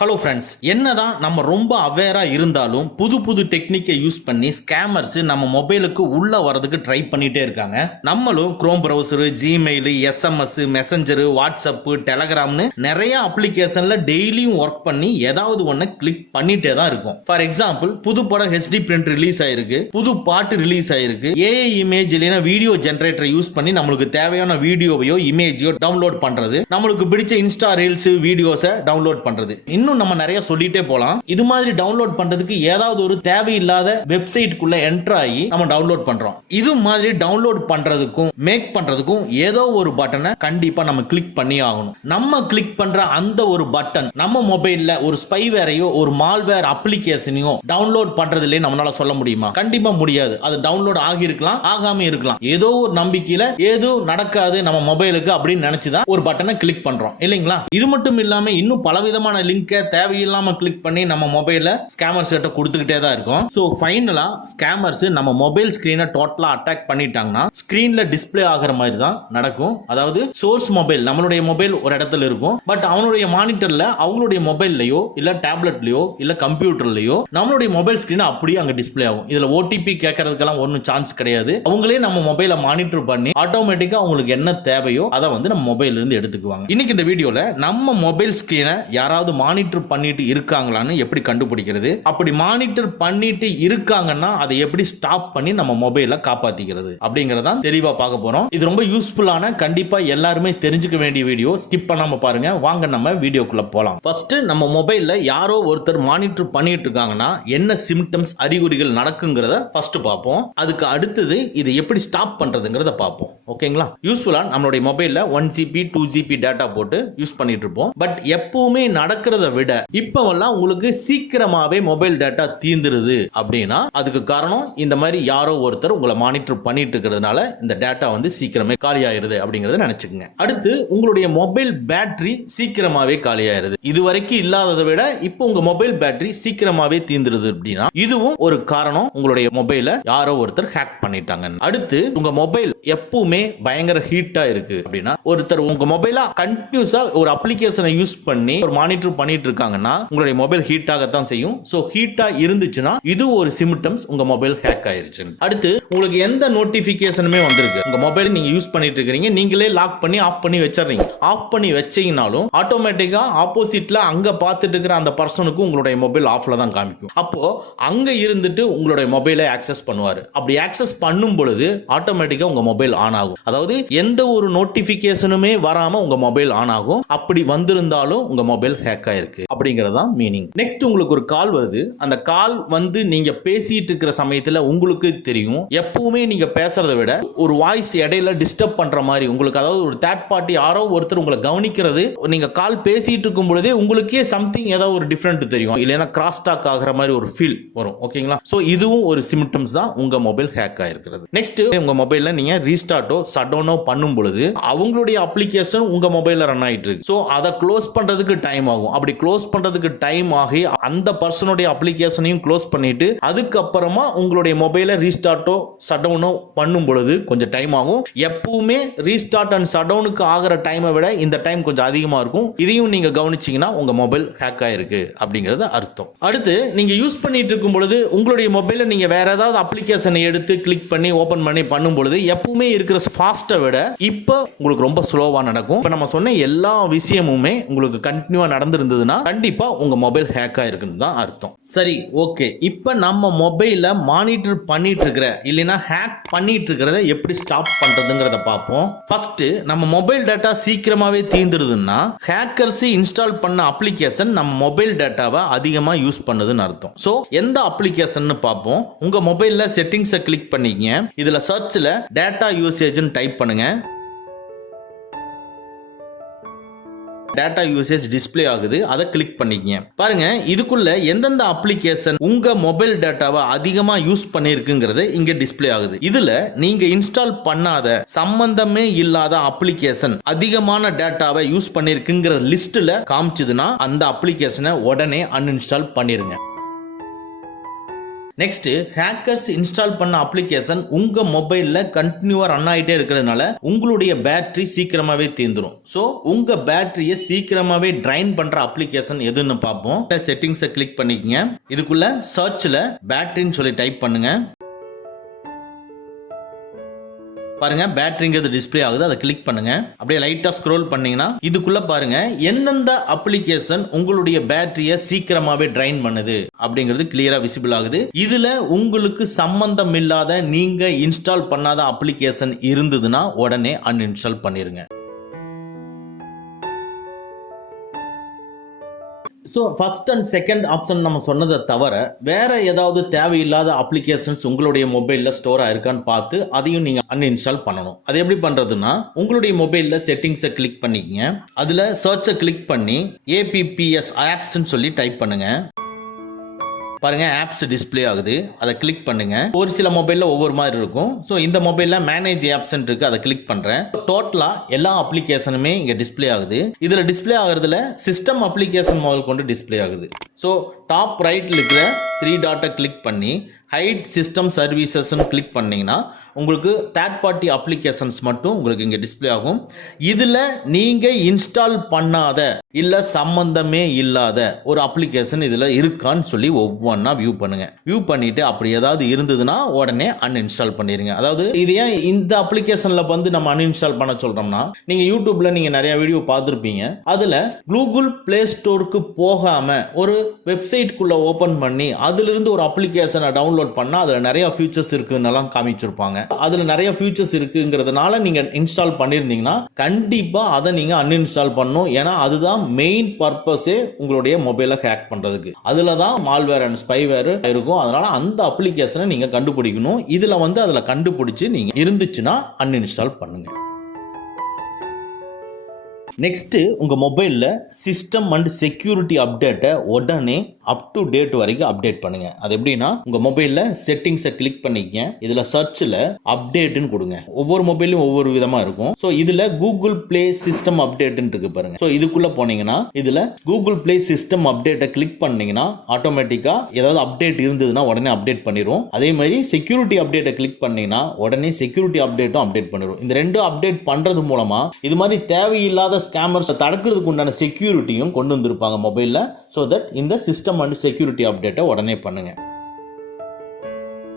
Hello friends, என்னதான் நம்ம ரொம்ப அவேரா இருந்தாலும் புது புது டெக்னிக்கை யூஸ் பண்ணி ஸ்கேமர்ஸ் நம்ம மொபைலுக்கு உள்ள வரதுக்கு ட்ரை பண்ணிட்டே இருக்காங்க. நம்மளும் chrome browser, Gmail, SMS, messenger, WhatsApp, டெலகிராம்னு நிறைய அப்ளிகேஷன்ல டெய்லியும் ஒர்க் பண்ணி ஏதாவது ஒன்று கிளிக் பண்ணிட்டே தான் இருக்கும். ஃபார் எக்ஸாம்பிள், புது படம் ஹெச்டி பிரிண்ட் ரிலீஸ் ஆயிருக்கு, புது பாட்டு ரிலீஸ் ஆயிருக்கு, ஏஐ இமேஜ் இல்லைன்னா வீடியோ ஜெனரேட்டரை யூஸ் பண்ணி நம்மளுக்கு தேவையான வீடியோவையோ இமேஜையோ டவுன்லோட் பண்றது, நம்மளுக்கு பிடிச்ச இன்ஸ்டா ரீல்ஸ் வீடியோஸை டவுன்லோட் பண்றது, இன்னும் நம்ம நிறைய சொல்லிட்டே போலாம். இது மாதிரி டவுன்லோட் பண்றதுக்கு ஏதாவது ஒரு தேவையில்லாத வெப்சைட்குள்ள என்டர் ஆகி நம்ம டவுன்லோட் பண்றோம். இது மாதிரி டவுன்லோட் பண்றதுக்கும் மேக் பண்றதுக்கும் ஏதோ ஒரு பட்டனை கண்டிப்பா நம்ம கிளிக் பண்ணி ஆகணும். நம்ம கிளிக் பண்ற அந்த ஒரு பட்டன் நம்ம மொபைல்ல ஒரு ஸ்பைவேரையோ ஒரு மால்வேர் அப்ளிகேஷனையோ டவுன்லோட் பண்றதுல நம்மளால சொல்ல முடியுமா? கண்டிப்பா முடியாது. அது டவுன்லோட் ஆகி இருக்கலாம், ஆகாம இருக்கலாம். ஏதோ ஒரு நம்பிக்கையில ஏதோ நடக்காது நம்ம மொபைலுக்கு அப்படின்னு நினைச்சுதான் ஒரு பட்டனை கிளிக் பண்றோம் இல்லைங்களா? இது மட்டும் இல்லாம இன்னும் பலவிதமான லிங்கை தேவையில்லாம கிளிக் பண்ணி நம்ம மொபைல்ல ஸ்கேமர்ஸ் கிட்ட கொடுத்துக்கிட்டே தான் இருக்கும். சோ ஃபைனலா ஸ்கேமர்ஸ் நம்ம மொபைல் ஸ்கிரீனை டோட்டலா அட்டாக் பண்ணிட்டாங்கன்னா ஸ்கிரீன்ல டிஸ்ப்ளே ஆகிற மாதிரி தான் நடக்கும். அதாவது சோர்ஸ் மொபைல் நம்மளுடைய மொபைல் ஒரு இடத்துல இருக்கும், பட் அவனுடைய மானிட்டர்ல அவங்களுடைய மொபைல்லயோ இல்ல டேப்லெட்லயோ இல்ல கம்ப்யூட்டர்லயோ நம்மளுடைய மொபைல் ஸ்கிரீன் அப்படியே அங்க டிஸ்ப்ளே ஆகும். இதுல ஓடிபி கேட்கறதுக்கெல்லாம் ஒன்றும் சான்ஸ் கிடையாது. அவங்களே நம்ம மொபைலை மானிட்டர் பண்ணி ஆட்டோமேட்டிக்கா அவங்களுக்கு என்ன தேவையோ அதை வந்து நம்ம மொபைல்ல இருந்து எடுத்துக்குவாங்க. இன்னைக்கு இந்த வீடியோல நம்ம மொபைல் ஸ்கிரீனை யாராவது மானிட்டர் பண்ணிட்டு இருக்காங்களான்னு எப்படி கண்டுபிடிக்கிறது, அப்படி மானிட்டர் பண்ணிட்டு இருக்காங்கன்னா அதை எப்படி ஸ்டாப் பண்ணி நம்ம மொபைலை காப்பாத்திக்கிறது அப்படிங்கறத தெளிவா பார்க்க போறோம். இது ரொம்ப யூஸ்ஃபுல்லான, கண்டிப்பா எல்லாருமே தெரிஞ்சுக்க வேண்டிய வீடியோ. ஸ்கிப் பண்ணாம பாருங்க. வாங்க நம்ம வீடியோக்குள்ள போலாம். ஃபர்ஸ்ட் நம்ம மொபைல்ல யாரோ ஒருத்தர் மானிட்டர் பண்ணிட்டு இருக்காங்கன்னா என்ன சிம்டம்ஸ், அறிகுறிகள் நடக்குங்கிறத ஃபர்ஸ்ட் பார்ப்போம். அதுக்கு அடுத்தது இதை எப்படி ஸ்டாப் பண்றதுங்கிறத பார்ப்போம். ஓகேங்களா? யூஸ்ஃபுல்லா நம்மளுடைய மொபைல்ல 1GB 2GB டேட்டா போட்டு யூஸ் பண்ணிட்டு இருப்போம். பட் எப்பவுமே நடக்கிறத விட இப்பவெல்லாம் உங்களுக்கு சீக்கிரமாவே மொபைல் டேட்டா தீந்துருது அப்படின்னா அதுக்கு காரணம் இந்த மாதிரி யாரோ ஒருத்தர் உங்களை மானிட்டர் பண்ணிட்டு இருக்கிறதுனால இந்த டேட்டா வந்து சீக்கிரமே காலி ஆயிருது அப்படிங்கறத நினைச்சுக்கங்க. அடுத்து உங்களுடைய மொபைல் பேட்டரி சீக்கிரமாவே காலி ஆயிருது. இது வரைக்கும் இல்லாததை விட இப்போ உங்க மொபைல் பேட்டரி சீக்கிரமாவே தீந்துருது அப்படின்னா இதுவும் ஒரு காரணம், உங்களுடைய மொபைலை யாரோ ஒருத்தர் ஹேக் பண்ணிட்டாங்க. அடுத்து உங்க மொபைல் எப்பவுமே பயங்கர ஹீட்டா இருக்கு அப்படின்னா ஒருத்தர் உங்க மொபைல கண்டினியூஸா ஒரு அப்ளிகேஷனை யூஸ் பண்ணி ஒரு மானிட்டர் பண்ணிட்டு இருக்காங்கன்னா உங்களுடைய மொபைல் ஹீட் ஆகத்தான் செய்யும். சோ ஹீட்டா இருந்துச்சுன்னா இது ஒரு சிம்டம்ஸ் உங்க மொபைல் ஹேக் ஆயிருச்சு. அடுத்து உங்களுக்கு எந்த நோட்டிபிகேஷனுமே வந்திருக்கு, உங்க மொபைல் நீங்க யூஸ் பண்ணிட்டு இருக்கீங்க, நீங்களே லாக் பண்ணி ஆஃப் பண்ணி வச்சிடுறீங்க. ஆஃப் பண்ணி வச்சீங்கனாலும் ஆட்டோமேட்டிக்கா ஆப்போசிட்ல அங்க பார்த்துட்டு இருக்கிற அந்த பர்சனுக்கு உங்களுடைய மொபைல் ஆஃப்ல தான் காமிக்கும். அப்போ அங்க இருந்துட்டு உங்களுடைய மொபைலை ஆக்சஸ் பண்ணுவாரு. அப்படி ஆக்சஸ் பண்ணும் பொழுது ஆட்டோமேட்டிக்கா உங்க மொபைல் ஆன் ஆகும். அதாவது எந்த ஒரு நோட்டிபிகேஷனுமே வராம உங்க மொபைல் ஆன் ஆகும். அப்படி வந்திருந்தாலும் உங்க மொபைல் ஹேக் ஆயிருக்கு அப்படிங்கறதா மீனிங். நெக்ஸ்ட் உங்களுக்கு ஒரு கால் வருது. அந்த கால் வந்து நீங்க பேசிட்டு இருக்கிற சமயத்துல உங்களுக்கு தெரியும், எப்பவுமே நீங்க பேசுறதை விட ஒரு வாய்ஸ் இடையில டிஸ்டர்ப் பண்ற மாதிரி உங்களுக்கு, அதாவது ஒரு தேர்ட் பார்ட்டி யாரோ ஒருத்தர் உங்களை கவனிக்கிறது, நீங்க கால் பேசிட்டு இருக்கும் பொழுதே உங்களுக்கே சம்திங் ஏதாவது ஒரு டிஃபரெண்ட் தெரியும், இல்லைன்னா கிராஸ் டாக் ஆகிற மாதிரி ஒரு ஃபீல் வரும். ஓகேங்களா? சோ இதுவும் ஒரு சிம்டம்ஸ் தான் உங்க மொபைல் ஹேக் ஆயிருக்கிறது. நெக்ஸ்ட் உங்க மொபைல்ல நீங்க ரீஸ்டார்ட்டோ ஷட்டவுனோ பண்ணும் பொழுது அவங்களுடைய அப்ளிகேஷன் உங்க மொபைல்ல ரன் ஆயிட்டு இருக்கு. சோ அதை க்ளோஸ் பண்றதுக்கு டைம் ஆகும். அப்படி க்ளோஸ் பண்றதுக்கு டைம் ஆகி அந்த பர்சனுடைய அப்ளிகேஷனையும் க்ளோஸ் பண்ணிட்டு அதுக்கப்புறமா உங்களுடைய மொபைலை ரீஸ்டார்ட்டோ ஷட்டவுனோ பண்ணும் பொழுது கொஞ்சம் டைம் ஆகும். எப்பவுமே ரீஸ்டார்ட் அண்ட் ஷட்டவுனுக்கு ஆகிற டைமை விட இந்த டைம் கொஞ்சம் அதிகமா இருக்கும். இதையும் நீங்க கவனிச்சீங்கன்னா உங்க மொபைல் ஹேக் ஆயிருக்கு அப்படிங்கிறது அர்த்தம். அடுத்து நீங்க யூஸ் பண்ணிட்டு இருக்கும் பொழுது உங்களுடைய மொபைலை நீங்க வேற ஏதாவது அப்ளிகேஷனை எடுத்து கிளிக் பண்ணி ஓபன் பண்ணி பண்ணும் பொழுது எப்பவுமே இருக்கிற ஃபாஸ்ட்டை விட இப்போ உங்களுக்கு ரொம்ப ஸ்லோவா நடக்கும். இப்போ நம்ம சொன்ன எல்லா விஷயமுமே உங்களுக்கு கண்டினியூவா நடந்திருந்ததுன்னா கண்டிப்பா உங்க மொபைல் ஹேக் ஆயிருக்குன்னு தான் அர்த்தம். சரி, ஓகே. இப்போ நம்ம மொபைலை மானிட்டர் பண்ணிட்டு இருக்கிற இல்லைன்னா ஹேக் பண்ணிட்டு இருக்கிறத எப்படி ஸ்டாப் பண்றதுங்கிறத பார்ப்போம். ஃபர்ஸ்ட் நம்ம மொபைல் டேட்டா சீக்கிரமாவே தீந்துருதுன்னா ஹேக்கர்ஸ் இன்ஸ்டால் பண்ண அப்ளிகேஷன் நம்ம மொபைல் டேட்டாவை அதிகமா யூஸ் பண்ணுதுன்னு அர்த்தம். சோ எந்த அப்ளிகேஷன் பார்ப்போம். உங்க மொபைல்ல செட்டிங்ஸை கிளிக் பண்ணீங்க. இதுல சர்ச்ல டேட்டா யூசேஜ்னு டைப் பண்ணுங்க. டேட்டா யூசேஜ் டிஸ்ப்ளே ஆகுது. அதை கிளிக் பண்ணிக்கங்க. பாருங்க, இதுக்குள்ள எந்தெந்த அப்ளிகேஷன் உங்க மொபைல் டேட்டாவை அதிகமா யூஸ் பண்ணிருக்குங்கிறது இங்க டிஸ்ப்ளே ஆகுது. இதுல நீங்க இன்ஸ்டால் பண்ணாத சம்பந்தமே இல்லாத அப்ளிகேஷன் அதிகமான டேட்டாவை யூஸ் பண்ணிருக்குங்கிற லிஸ்ட்ல காமிச்சதுன்னா அந்த அப்ளிகேஷனை உடனே அன்இன்ஸ்டால் பண்ணிருங்க. நெக்ஸ்ட் ஹேக்கர்ஸ் இன்ஸ்டால் பண்ண அப்ளிகேஷன் உங்க மொபைல்ல கண்டினியூவா ரன் ஆகிட்டே இருக்கிறதுனால உங்களுடைய பேட்டரி சீக்கிரமாவே தீர்ந்துடும். ஸோ உங்க பேட்டரியை சீக்கிரமாவே ட்ரைன் பண்ற அப்ளிகேஷன் எதுன்னு பார்ப்போம். செட்டிங்ஸை கிளிக் பண்ணிக்கங்க. இதுக்குள்ள சர்ச்ல பேட்டரின்னு சொல்லி டைப் பண்ணுங்க. பாருங்க பேட்டரிங்கிறது டிஸ்பிளே ஆகுது. அதை கிளிக் பண்ணுங்க. அப்படியே லைட்டா ஸ்க்ரோல் பண்ணீங்கன்னா இதுக்குள்ள பாருங்க எந்தெந்த அப்ளிகேஷன் உங்களுடைய பேட்டரியை சீக்கிரமாவே ட்ரைன் பண்ணுது அப்படிங்கிறது கிளியரா விசிபிள் ஆகுது. இதுல உங்களுக்கு சம்பந்தம் இல்லாத நீங்க இன்ஸ்டால் பண்ணாத அப்ளிகேஷன் இருந்ததுன்னா உடனே அன்இன்ஸ்டால் பண்ணிருங்க. So first and second option நம்ம சொன்னதை தவிர வேற ஏதாவது தேவையில்லாத அப்ளிகேஷன்ஸ் உங்களுடைய மொபைலில் ஸ்டோர் ஆயிருக்கான்னு பார்த்து அதையும் நீங்கள் அன்இன்ஸ்டால் பண்ணணும். அது எப்படி பண்ணுறதுன்னா உங்களுடைய மொபைலில் செட்டிங்ஸை கிளிக் பண்ணிக்கங்க. அதில் சர்ச்சை கிளிக் பண்ணி APPS ஆப்ஸ்ன்னு சொல்லி டைப் பண்ணுங்க. பாருங்க ஆப்ஸ் டிஸ்பிளே ஆகுது. அதை கிளிக் பண்ணுங்க. ஒரு சில மொபைல்ல ஒவ்வொரு மாதிரி இருக்கும். ஸோ இந்த மொபைல்ல மேனேஜ் ஆப்ஸ் இருக்கு. அதை கிளிக் பண்றேன். டோட்டலா எல்லா அப்ளிகேஷனுமே இங்க டிஸ்பிளே ஆகுது. இதுல டிஸ்பிளே ஆகுறதுல சிஸ்டம் அப்ளிகேஷன் முதல் கொண்டு டிஸ்பிளே ஆகுது. ஸோ டாப் ரைட்ல இருக்கிற 3 டாட்டை கிளிக் பண்ணி ஹைட் சிஸ்டம் சர்வீசஸ் கிளிக் பண்ணீங்கன்னா உங்களுக்கு தேர்ட் பார்ட்டி அப்ளிகேஷன்ஸ் மட்டும் உங்களுக்கு இங்கே டிஸ்பிளே ஆகும். இதில் நீங்கள் இன்ஸ்டால் பண்ணாத இல்லை சம்பந்தமே இல்லாத ஒரு அப்ளிகேஷன் இதில் இருக்கான்னு சொல்லி ஒவ்வொன்றா வியூ பண்ணுங்க. வியூ பண்ணிட்டு அப்படி ஏதாவது இருந்ததுன்னா உடனே அன்இன்ஸ்டால் பண்ணிடுங்க. அதாவது இது ஏன் இந்த அப்ளிகேஷனில் வந்து நம்ம அன்இன்ஸ்டால் பண்ண சொல்கிறோம்னா நீங்கள் யூடியூப்ல நீங்கள் நிறைய வீடியோ பார்த்துருப்பீங்க. அதில் கூகுள் பிளே ஸ்டோருக்கு போகாமல் ஒரு வெப்சைட்குள்ளே ஓப்பன் பண்ணி அதிலிருந்து ஒரு அப்ளிகேஷனை டவுன்லோட் பண்ணால் அதில் நிறைய ஃபியூச்சர்ஸ் இருக்குன்னெல்லாம் காமிச்சிருப்பாங்க. அதில் நிறைய ஃபியூச்சர்ஸ் இருக்குங்கிறதுனால நீங்கள் இன்ஸ்டால் பண்ணியிருந்தீங்கன்னா கண்டிப்பாக அதை நீங்கள் அன்இன்ஸ்டால் பண்ணணும். ஏன்னா அதுதான் மெயின் பர்பஸே உங்களுடைய மொபைலை ஹேக் பண்ணுறதுக்கு. அதில் தான் மால்வேர் அண்ட் ஸ்பைவேர் இருக்கும். அதனால அந்த அப்ளிகேஷனை நீங்கள் கண்டுபிடிக்கணும். இதில் வந்து அதில் கண்டுபிடிச்சி நீங்கள் இருந்துச்சுன்னா அன்இன்ஸ்டால் பண்ணுங்க. நெக்ஸ்ட் உங்க மொபைல்ல சிஸ்டம் அண்ட் செக்யூரிட்டி அப்டேட்டை உடனே அப் டு டேட் வரைக்கும் அப்டேட் பண்ணுங்க. அது எப்படின்னா உங்க மொபைல்ல செட்டிங்ஸை கிளிக் பண்ணிக்கங்க. இதுல சர்ச்ல அப்டேட்னு கொடுங்க. ஒவ்வொரு மொபைலும் ஒவ்வொரு விதமா இருக்கும். ஸோ இதுல கூகுள் பிளே சிஸ்டம் அப்டேட்னு இருக்கு பாருங்க. ஸோ இதுக்குள்ள போனீங்கன்னா இதுல கூகுள் பிளே சிஸ்டம் அப்டேட்டை கிளிக் பண்ணீங்கன்னா ஆட்டோமேட்டிக்கா ஏதாவது அப்டேட் இருந்ததுன்னா உடனே அப்டேட் பண்ணிரும். அதே மாதிரி செக்யூரிட்டி அப்டேட்டை கிளிக் பண்ணீங்கன்னா உடனே செக்யூரிட்டி அப்டேட்டும் அப்டேட் பண்ணிரும். இந்த ரெண்டு அப்டேட் பண்றது மூலமா இது மாதிரி தேவையில்லாத ஸ்கேமர்ஸ் தடுக்கிறதுக்கு உண்டான செக்யூரிட்டியும் கொண்டு வந்திருப்பாங்க மொபைல்ல. ஸோ தட் இந்த சிஸ்டம் அண்ட் செக்யூரிட்டி அப்டேட்டை உடனே பண்ணுங்க.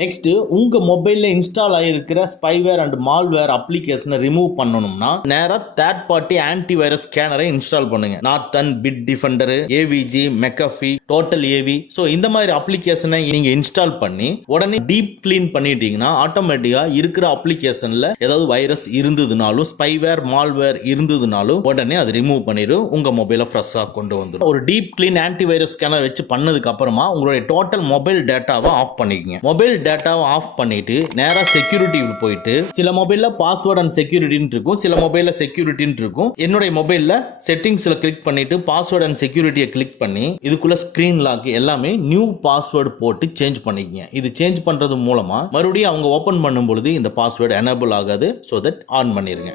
நெக்ஸ்ட் உங்க மொபைல்ல இன்ஸ்டால் ஆகிருக்கிற ஸ்பைவேர் அண்ட் மால்வேர் அப்ளிகேஷனை ரிமூவ் பண்ணணும்னா நேரா தேர்ட் பார்ட்டி ஆன்டி வைரஸ் ஸ்கேனரை இன்ஸ்டால் பண்ணுங்க. Norton, Bitdefender, AVG, McAfee, total AV. So இந்த மாதிரி அப்ளிகேஷனை நீங்க இன்ஸ்டால் பண்ணி உடனே டீப் கிளீன் பண்ணிட்டீங்கன்னா ஆட்டோமேட்டிக்கா இருக்கிற அப்ளிகேஷன்ல ஏதாவது வைரஸ் இருந்ததுனாலும் ஸ்பைவேர் மால்வேர் இருந்ததுனாலும் உடனே அது ரிமூவ் பண்ணிடும். உங்க மொபைலை ஃப்ரெஷ்ஷா கொண்டு வந்துடும். ஒரு deep clean anti virus scanner வச்சு பண்ணதுக்கு அப்புறமா உங்களுடைய டோட்டல் மொபைல் டேட்டாவை ஆஃப் பண்ணிக்கங்க. மொபைல் டேட்டாவை ஆஃப் பண்ணிட்டு நேரா செக்யூரிட்டி போயிட்டு சில மொபைல்ல பாஸ்வேர்ட் அண்ட் செக்யூரிட்டின்னு இருக்கும், சில மொபைல்ல செக்யூரிட்டின்னு இருக்கும். என்னுடைய மொபைல்ல செட்டிங்ஸ்ல கிளிக் பண்ணிட்டு பாஸ்வேர்ட் அண்ட் செக்யூரிட்டியை கிளிக் பண்ணி இதுக்குள்ள ஸ்கிரீன் லாக் எல்லாமே நியூ பாஸ்வேர்டு போட்டு சேஞ்ச் பண்ணிக்கங்க. இது சேஞ்ச் பண்றது மூலமா மறுபடியும் அவங்க ஓபன் பண்ணும் பொழுது இந்த பாஸ்வேர்டு எனேபிள் ஆகாது. ஸோ தட் ஆன் பண்ணிருங்க.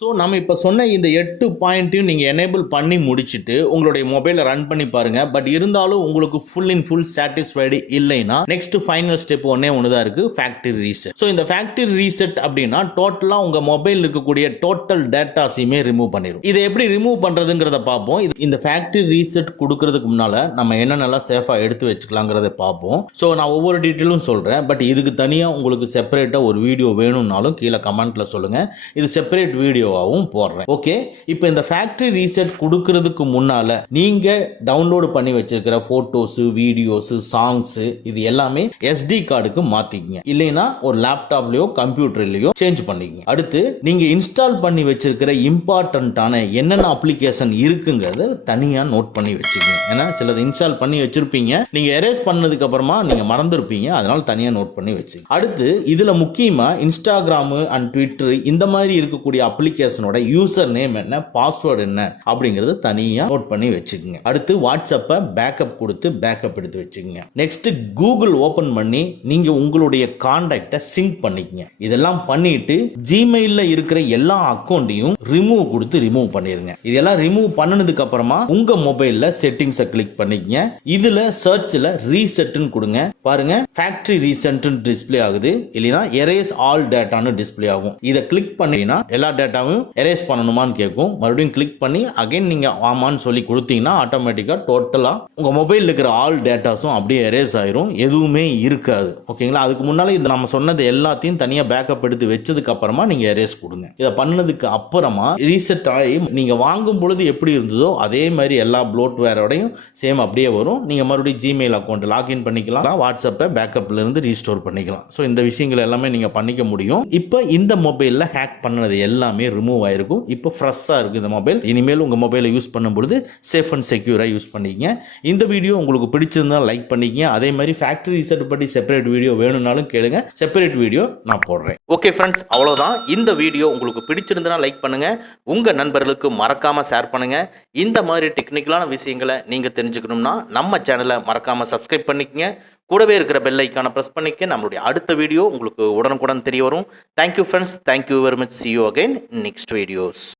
ஸோ நம்ம இப்போ சொன்ன இந்த 8 பாயிண்ட்டையும் நீங்கள் எனேபிள் பண்ணி முடிச்சுட்டு உங்களுடைய மொபைலை ரன் பண்ணி பாருங்க. பட் இருந்தாலும் உங்களுக்கு ஃபுல் இன் ஃபுல் சாட்டிஸ்ஃபைடு இல்லைன்னா நெக்ஸ்ட் ஃபைனல் ஸ்டெப் ஒன்று தான் இருக்கு, ஃபேக்டரி ரீசெட். ஸோ இந்த ஃபேக்டரி ரீசெட் அப்படின்னா டோட்டலாக உங்கள் மொபைல் இருக்கக்கூடிய டோட்டல் டேட்டாஸையுமே ரிமூவ் பண்ணிடும். இதை எப்படி ரிமூவ் பண்ணுறதுங்கிறத பார்ப்போம். இந்த ஃபேக்டரி ரீசெட் கொடுக்கறதுக்கு முன்னால் நம்ம என்னென்னலாம் சேஃபாக எடுத்து வச்சுக்கலாங்கிறத பார்ப்போம். ஸோ நான் ஒவ்வொரு டீட்டெயிலும் சொல்கிறேன். பட் இதுக்கு தனியாக உங்களுக்கு செப்பரேட்டாக ஒரு வீடியோ வேணும்னாலும் கீழே கமெண்ட்டில் சொல்லுங்கள். இது செப்பரேட் வீடியோ போடுறேன். ஓகே, இப்போ இந்த ஃபேக்டரி ரீசெட் கொடுக்கிறதுக்கு முன்னால நீங்க டவுன்லோட் பண்ணி வச்சிருக்கிற போட்டோஸ், வீடியோஸ், சாங்ஸ் இது எல்லாமே SD கார்டுக்கு மாத்திக்கங்க. இல்லைன்னா ஒரு லேப்டாப்லயோ கம்ப்யூட்டர்லயோ சேஞ்ச் பண்ணிக்கங்க. அடுத்து நீங்க இன்ஸ்டால் பண்ணி வச்சிருக்கிற இம்பார்ட்டன்ட்டான என்னென்ன அப்ளிகேஷன் இருக்குங்கிறத தனியா நோட் பண்ணி வச்சுக்கோங்க. ஏன்னா சிலது இன்ஸ்டால் பண்ணி வச்சிருப்பீங்க, நீங்க எரேஸ் பண்ணதுக்கு அப்புறமா நீங்க மறந்துருப்பீங்க. அதனால தனியா நோட் பண்ணி வச்சுக்கோங்க. அடுத்து இதுல முக்கியமா இன்ஸ்டாகிராம் அண்ட் ட்விட்டர் இந்த மாதிரி இருக்கக்கூடிய அப்ளிகேஷன் அப்ளிகேஷனோட யூசர் நேம் என்ன, பாஸ்வேர்டு என்ன அப்படிங்கறது தனியா நோட் பண்ணி வச்சுக்கோங்க. அடுத்து வாட்ஸ்அப்பை பேக்கப் கொடுத்து பேக்கப் எடுத்து வச்சுக்கோங்க. நெக்ஸ்ட் கூகுள் ஓபன் பண்ணி நீங்க உங்களுடைய கான்டாக்டை சிங்க் பண்ணிக்கங்க. இதெல்லாம் பண்ணிட்டு ஜிமெயில்ல இருக்கிற எல்லா அக்கௌண்ட்டையும் ரிமூவ் கொடுத்து ரிமூவ் பண்ணிருங்க. இதெல்லாம் ரிமூவ் பண்ணனதுக்கு அப்புறமா உங்க மொபைல்ல செட்டிங்ஸை கிளிக் பண்ணிக்கங்க. இதுல சர்ச்ல ரீசெட்னு கொடுங்க. பாருங்க ஃபேக்டரி ரீசெட் டிஸ்ப்ளே ஆகுது, இல்லைனா எரேஸ் ஆல் டேட்டான்னு டிஸ்ப்ளே ஆகும். இதை கிளிக் பண்ணீங்கன்னா எல்லா டேட்டாவும் எரேஸ் பண்ணணுமான்னு கேட்கும். மறுபடியும் கிளிக் பண்ணி அகைன் நீங்க ஆமான்னு சொல்லி கொடுத்தீங்கன்னா ஆட்டோமேட்டிக்கா டோட்டலா உங்க மொபைல் இருக்கிற ஆல் டேட்டாஸும் அப்படியே எரேஸ் ஆயிரும், எதுவுமே இருக்காது. ஓகேங்களா? அதுக்கு முன்னால இந்த நம்ம சொன்னது எல்லாத்தையும் தனியா பேக்கப் எடுத்து வச்சதுக்கு அப்புறமா நீங்க எரேஸ் கொடுங்க. இதை பண்ணதுக்கு அப்புறமா ரீசெட் ஆகி நீங்க வாங்கும் பொழுது எப்படி இருந்ததோ அதே மாதிரி எல்லா ப்ளோட்வேரோடையும் சேம் அப்படியே வரும். நீங்க மறுபடியும் ஜிமெயில் அக்கௌண்ட் லாகின் பண்ணிக்கலாம், வாட்ஸ்அப்பை பேக்கப்ல இருந்து ரீஸ்டோர் பண்ணிக்கலாம். ஸோ இந்த விஷயங்கள் எல்லாமே நீங்க பண்ணிக்க முடியும். இப்போ இந்த மொபைலில் ஹேக் பண்ணது எல்லாமே ரிமூவ் ஆயிருக்கும். இப்போ ஃப்ரெஷ்ஷாக இருக்கு இந்த மொபைல். இனிமேல் உங்க மொபைலை யூஸ் பண்ணும்பொழுது சேஃப் அண்ட் செக்யூரா யூஸ் பண்ணிக்கங்க. இந்த வீடியோ உங்களுக்கு பிடிச்சிருந்தா லைக் பண்ணிக்கங்க. அதே மாதிரி ஃபேக்டரி ரீசெட் பற்றி செப்பரேட் வீடியோ வேணும்னாலும் கேளுங்க, செப்பரேட் வீடியோ நான் போடுறேன். ஓகே ஃப்ரெண்ட்ஸ், அவ்வளோதான். இந்த வீடியோ உங்களுக்கு பிடிச்சிருந்தா லைக் பண்ணுங்க, உங்க நண்பர்களுக்கு மறக்காம ஷேர் பண்ணுங்க. இந்த மாதிரி டெக்னிக்கலான விஷயங்களை நீங்க தெரிஞ்சுக்கணும்னா நம்ம சேனலை மறக்காம சப்ஸ்கிரைப் பண்ணிக்கங்க. கூடவே இருக்கிற பெல் ஐக்கானை பிரஸ் பண்ணிக்க நம்மளுடைய அடுத்த வீடியோ உங்களுக்கு உடனுக்குடன் தெரிய வரும். Thank you friends, thank you very much. see you again in next videos.